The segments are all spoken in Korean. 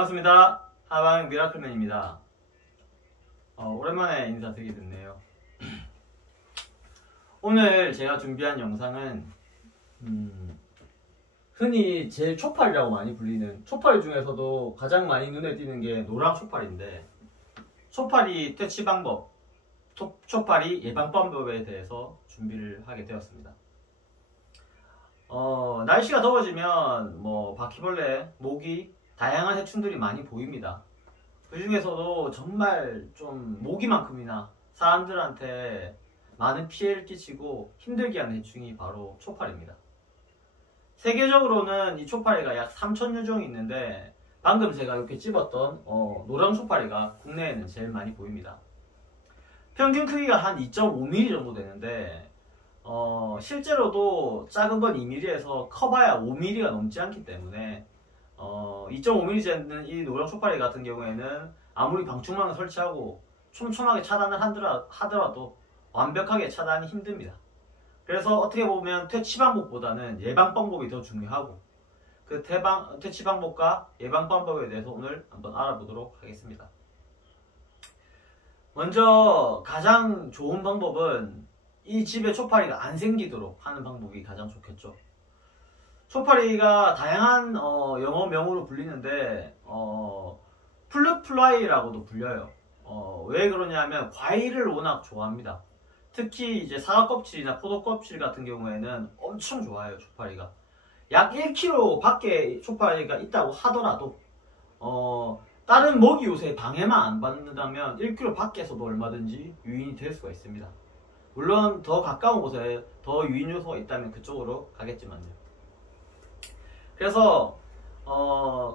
반갑습니다. 하방 미라클맨입니다. 오랜만에 인사드리게 됐네요. 오늘 제가 준비한 영상은 흔히 제일 초팔이라고 많이 불리는 초팔 중에서도 가장 많이 눈에 띄는 게 노랑 초팔인데, 초팔이 퇴치 방법, 초팔이 예방 방법에 대해서 준비를 하게 되었습니다. 날씨가 더워지면 바퀴벌레, 모기, 다양한 해충들이 많이 보입니다. 그 중에서도 정말 좀 모기만큼이나 사람들한테 많은 피해를 끼치고 힘들게 하는 해충이 바로 초파리입니다. 세계적으로는 이 초파리가 약 3,000여 종이 있는데, 방금 제가 이렇게 집었던 노랑 초파리가 국내에는 제일 많이 보입니다. 평균 크기가 한 2.5mm 정도 되는데, 실제로도 작은 건 2mm에서 커봐야 5mm가 넘지 않기 때문에 2.5mm 되는 이 노랑 초파리 같은 경우에는 아무리 방충망을 설치하고 촘촘하게 차단을 하더라도 완벽하게 차단이 힘듭니다. 그래서 어떻게 보면 퇴치 방법보다는 예방 방법이 더 중요하고, 그 퇴치 방법과 예방 방법에 대해서 오늘 한번 알아보도록 하겠습니다. 먼저 가장 좋은 방법은 이 집에 초파리가 안 생기도록 하는 방법이 가장 좋겠죠. 초파리가 다양한 영어명으로 불리는데 플룻 플라이라고도 불려요. 왜 그러냐면 과일을 워낙 좋아합니다. 특히 이제 사과 껍질이나 포도 껍질 같은 경우에는 엄청 좋아해요, 초파리가. 약 1kg 밖에 초파리가 있다고 하더라도 다른 먹이 요새에 방해만 안 받는다면 1kg 밖에서도 얼마든지 유인이 될 수가 있습니다. 물론 더 가까운 곳에 더 유인 요소가 있다면 그쪽으로 가겠지만요. 그래서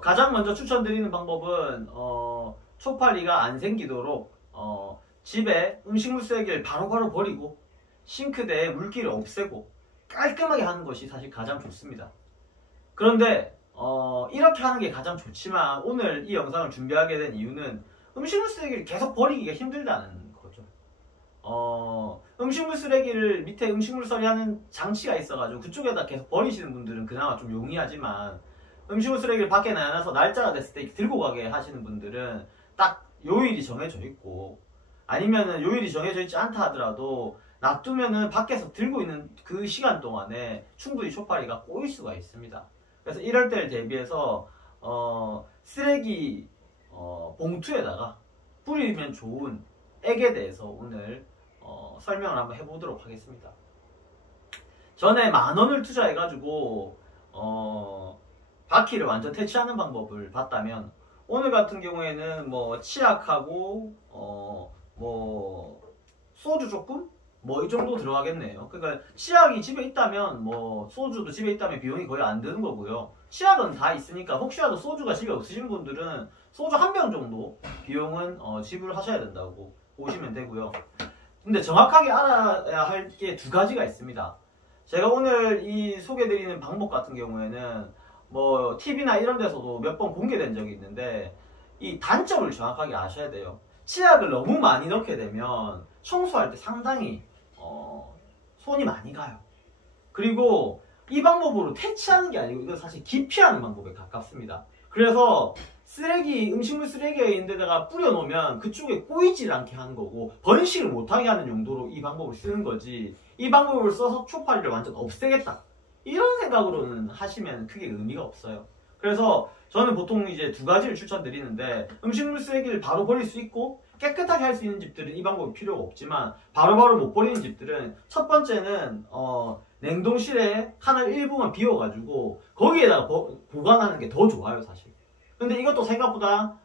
가장 먼저 추천드리는 방법은 초파리가 안 생기도록 집에 음식물 쓰레기를 바로바로 버리고 싱크대에 물기를 없애고 깔끔하게 하는 것이 사실 가장 좋습니다. 그런데 이렇게 하는 게 가장 좋지만, 오늘 이 영상을 준비하게 된 이유는 음식물 쓰레기를 계속 버리기가 힘들다는 거죠. 음식물 쓰레기를 밑에 음식물 처리하는 장치가 있어가지고 그쪽에다 계속 버리시는 분들은 그나마 좀 용이하지만, 음식물 쓰레기를 밖에 내놔서 날짜가 됐을 때 들고 가게 하시는 분들은 딱 요일이 정해져 있고, 아니면은 요일이 정해져 있지 않다 하더라도 놔두면은 밖에서 들고 있는 그 시간 동안에 충분히 초파리가 꼬일 수가 있습니다. 그래서 이럴 때를 대비해서 쓰레기 봉투에다가 뿌리면 좋은 액에 대해서 오늘 설명을 한번 해보도록 하겠습니다. 전에 10,000원을 투자해가지고 바퀴를 완전 퇴치하는 방법을 봤다면, 오늘 같은 경우에는 치약하고 소주 조금? 이 정도 들어가겠네요. 그러니까 치약이 집에 있다면 소주도 집에 있다면 비용이 거의 안 드는 거고요. 치약은 다 있으니까 혹시라도 소주가 집에 없으신 분들은 소주 한 병 정도 비용은 지불하셔야 된다고 보시면 되고요. 근데 정확하게 알아야 할 게 두 가지가 있습니다. 제가 오늘 이 소개드리는 방법 같은 경우에는 TV나 이런 데서도 몇 번 공개된 적이 있는데, 이 단점을 정확하게 아셔야 돼요. 치약을 너무 많이 넣게 되면 청소할 때 상당히 손이 많이 가요. 그리고 이 방법으로 퇴치하는 게 아니고 이건 사실 기피하는 방법에 가깝습니다. 그래서 음식물 쓰레기에 있는 데다가 뿌려놓으면 그쪽에 꼬이질 않게 하는 거고, 번식을 못하게 하는 용도로 이 방법을 쓰는 거지, 이 방법을 써서 초파리를 완전 없애겠다 이런 생각으로는 하시면 크게 의미가 없어요. 그래서 저는 보통 이제 두 가지를 추천드리는데, 음식물 쓰레기를 바로 버릴 수 있고 깨끗하게 할 수 있는 집들은 이 방법이 필요가 없지만, 바로바로 못 버리는 집들은 첫 번째는 냉동실에 칸을 일부만 비워가지고 거기에다가 보관하는 게 더 좋아요, 사실. 근데 이것도 생각보다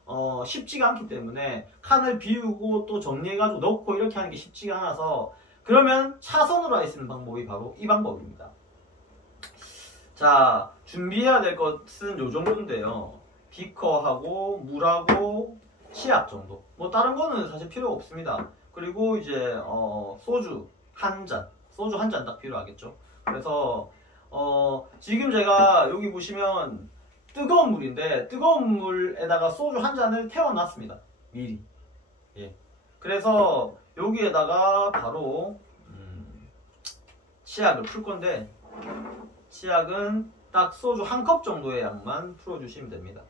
쉽지가 않기 때문에 칸을 비우고 또 정리해가지고 넣고 이렇게 하는 게 쉽지가 않아서, 그러면 차선으로 할 수 있는 방법이 바로 이 방법입니다. 자, 준비해야 될 것은 요 정도인데요. 비커하고 물하고 치약 정도. 다른 거는 사실 필요가 없습니다. 그리고 이제 소주 한 잔 딱 필요하겠죠. 그래서 지금 제가 여기 보시면 뜨거운 물인데, 뜨거운 물에다가 소주 한 잔을 태워놨습니다, 미리. 예. 그래서 여기에다가 바로 치약을 풀 건데, 치약은 딱 소주 한 컵 정도의 양만 풀어주시면 됩니다.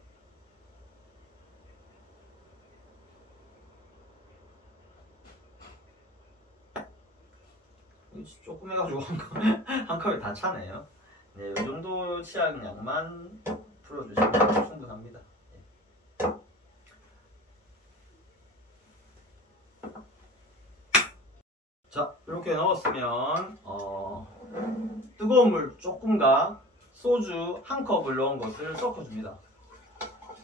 조금 해가지고 한 컵에 다 차네요. 네, 이 정도 치약량만 풀어주시면 충분합니다. 네. 자, 이렇게 넣었으면 뜨거운 물 조금과 소주 한 컵을 넣은 것을 섞어줍니다.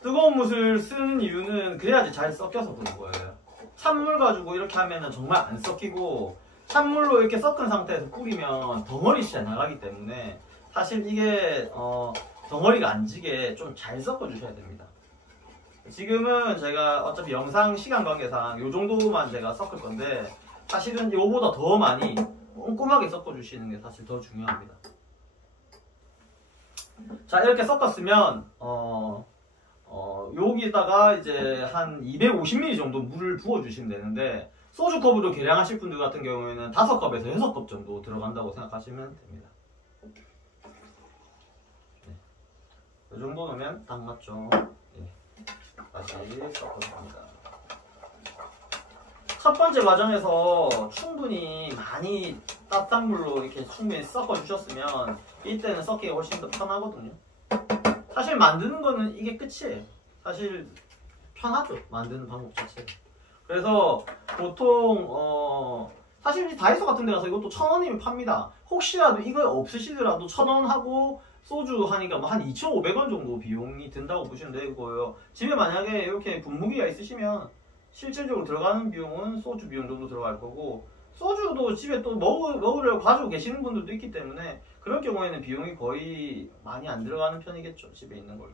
뜨거운 물을 쓰는 이유는 그래야지 잘 섞여서 그런 거예요. 찬물 가지고 이렇게 하면은 정말 안 섞이고, 찬물로 이렇게 섞은 상태에서 뿌리면 덩어리씩 잘 나가기 때문에 사실 이게 덩어리가 안 지게 좀 잘 섞어 주셔야 됩니다. 지금은 제가 어차피 영상 시간 관계상 이 정도만 제가 섞을 건데, 사실은 이거보다 더 많이 꼼꼼하게 섞어 주시는 게 사실 더 중요합니다. 자, 이렇게 섞었으면 여기다가 이제 한 250ml 정도 물을 부어 주시면 되는데, 소주컵으로 계량하실 분들 같은 경우에는 5컵에서 6컵 정도 들어간다고 생각하시면 됩니다. 네. 이 정도 넣으면 딱 맞죠. 네. 다시 섞어줍니다. 첫 번째 과정에서 충분히 많이 따뜻한 물로 이렇게 충분히 섞어 주셨으면 이때는 섞기가 훨씬 더 편하거든요. 사실 만드는 거는 이게 끝이에요. 사실 편하죠, 만드는 방법 자체. 그래서 보통 사실 다이소 같은 데 가서 이것도 1,000원이면 팝니다. 혹시라도 이거 없으시더라도 1,000원 하고 소주 하니까 뭐 한 2,500원 정도 비용이 든다고 보시면 되고요. 집에 만약에 이렇게 분무기가 있으시면 실질적으로 들어가는 비용은 소주 비용 정도 들어갈 거고, 소주도 집에 또 먹으려고 가지고 계시는 분들도 있기 때문에 그럴 경우에는 비용이 거의 많이 안 들어가는 편이겠죠, 집에 있는 걸로.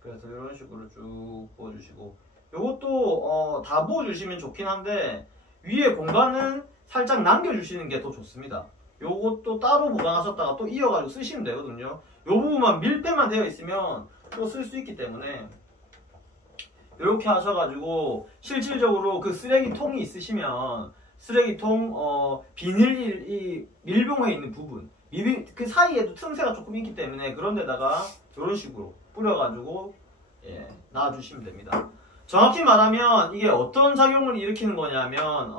그래서 이런 식으로 쭉 부어주시고, 이것도 다 부어주시면 좋긴 한데 위에 공간은 살짝 남겨주시는 게 더 좋습니다. 요것도 따로 보관하셨다가 또 이어가지고 쓰시면 되거든요. 요 부분만 밀폐만 되어 있으면 또 쓸 수 있기 때문에 이렇게 하셔가지고, 실질적으로 그 쓰레기통이 있으시면 쓰레기통 비닐 이 밀봉해 있는 부분, 그 사이에도 틈새가 조금 있기 때문에 그런 데다가 이런 식으로 뿌려가지고 놔주시면 됩니다. 정확히 말하면 이게 어떤 작용을 일으키는 거냐면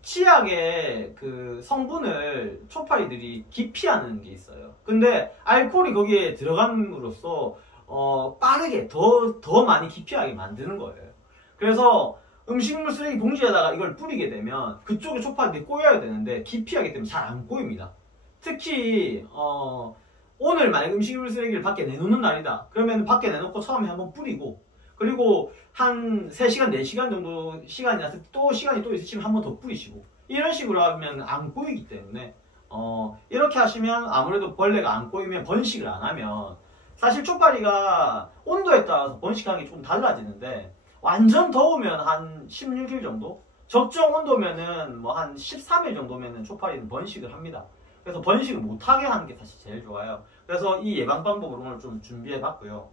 치약의 그 성분을 초파리들이 기피하는 게 있어요. 근데 알코올이 거기에 들어감으로써 빠르게 더 많이 기피하게 만드는 거예요. 그래서 음식물 쓰레기 봉지에다가 이걸 뿌리게 되면 그쪽에 초파리들이 꼬여야 되는데 기피하기 때문에 잘 안 꼬입니다. 특히 오늘 만약 음식물 쓰레기를 밖에 내놓는 날이다. 그러면 밖에 내놓고 처음에 한번 뿌리고, 그리고 한 3시간, 4시간 정도 시간이 나서 또 시간이 또 있으시면 한 번 더 뿌리시고, 이런 식으로 하면 안 꼬이기 때문에 이렇게 하시면 아무래도 벌레가 안 꼬이면 번식을 안 하면, 사실 초파리가 온도에 따라서 번식하는 게 좀 달라지는데, 완전 더우면 한 16일 정도? 적정 온도면은 뭐 한 13일 정도면은 초파리는 번식을 합니다. 그래서 번식을 못하게 하는 게 사실 제일 좋아요. 그래서 이 예방 방법을 오늘 좀 준비해 봤고요.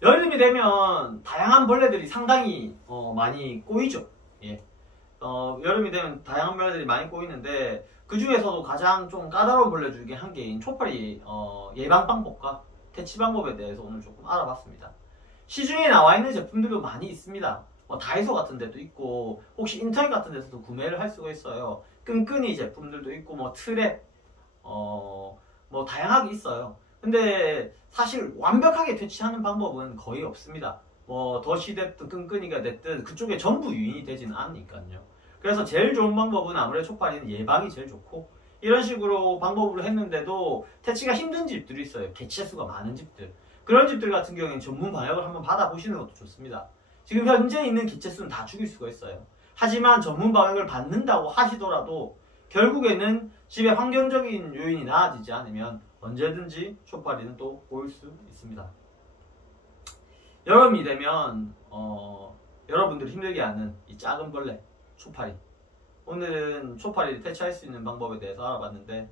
여름이 되면 다양한 벌레들이 상당히 많이 꼬이죠. 예. 여름이 되면 다양한 벌레들이 많이 꼬이는데, 그 중에서도 가장 좀 까다로운 벌레 중에 한 개인 초파리 예방 방법과 퇴치 방법에 대해서 오늘 조금 알아봤습니다. 시중에 나와 있는 제품들도 많이 있습니다. 다이소 같은 데도 있고, 혹시 인터넷 같은 데서도 구매를 할 수가 있어요. 끈끈이 제품들도 있고, 뭐 트랩, 뭐 다양하게 있어요. 근데 사실 완벽하게 퇴치하는 방법은 거의 없습니다. 뭐 덫이 됐든 끈끈이가 됐든 그쪽에 전부 유인이 되지는 않으니까요. 그래서 제일 좋은 방법은 아무래도 초파리는 예방이 제일 좋고, 이런 식으로 방법으로 했는데도 퇴치가 힘든 집들이 있어요. 개체수가 많은 집들. 그런 집들 같은 경우에는 전문 방역을 한번 받아보시는 것도 좋습니다. 지금 현재 있는 개체수는 다 죽일 수가 있어요. 하지만 전문 방역을 받는다고 하시더라도 결국에는 집의 환경적인 요인이 나아지지 않으면 언제든지 초파리는 또 꼬일 수 있습니다. 여름이 되면 여러분들이 힘들게 하는 이 작은 벌레, 초파리. 오늘은 초파리를 퇴치할 수 있는 방법에 대해서 알아봤는데,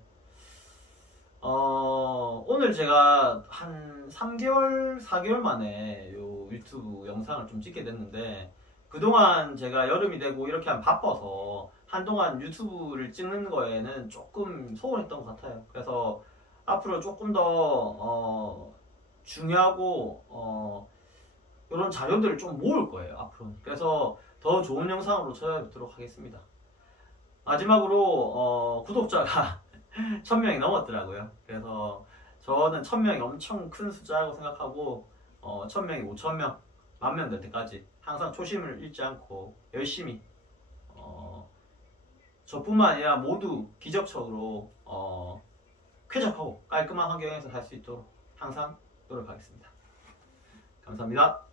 오늘 제가 한 3개월, 4개월 만에 요 유튜브 영상을 좀 찍게 됐는데, 그동안 제가 여름이 되고 이렇게 바빠서 한동안 유튜브를 찍는 거에는 조금 소홀했던 것 같아요. 그래서 앞으로 조금 더 중요하고 이런 자료들을 좀 모을 거예요, 앞으로. 그래서 더 좋은 영상으로 찾아뵙도록 하겠습니다. 마지막으로 구독자가 1000명이 넘었더라고요. 그래서 저는 1000명이 엄청 큰 숫자라고 생각하고 1000명이 5000명, 10,000명 될 때까지 항상 초심을 잃지 않고 열심히 저뿐만 아니라 모두 기적적으로 쾌적하고 깔끔한 환경에서 살 수 있도록 항상 노력하겠습니다. 감사합니다.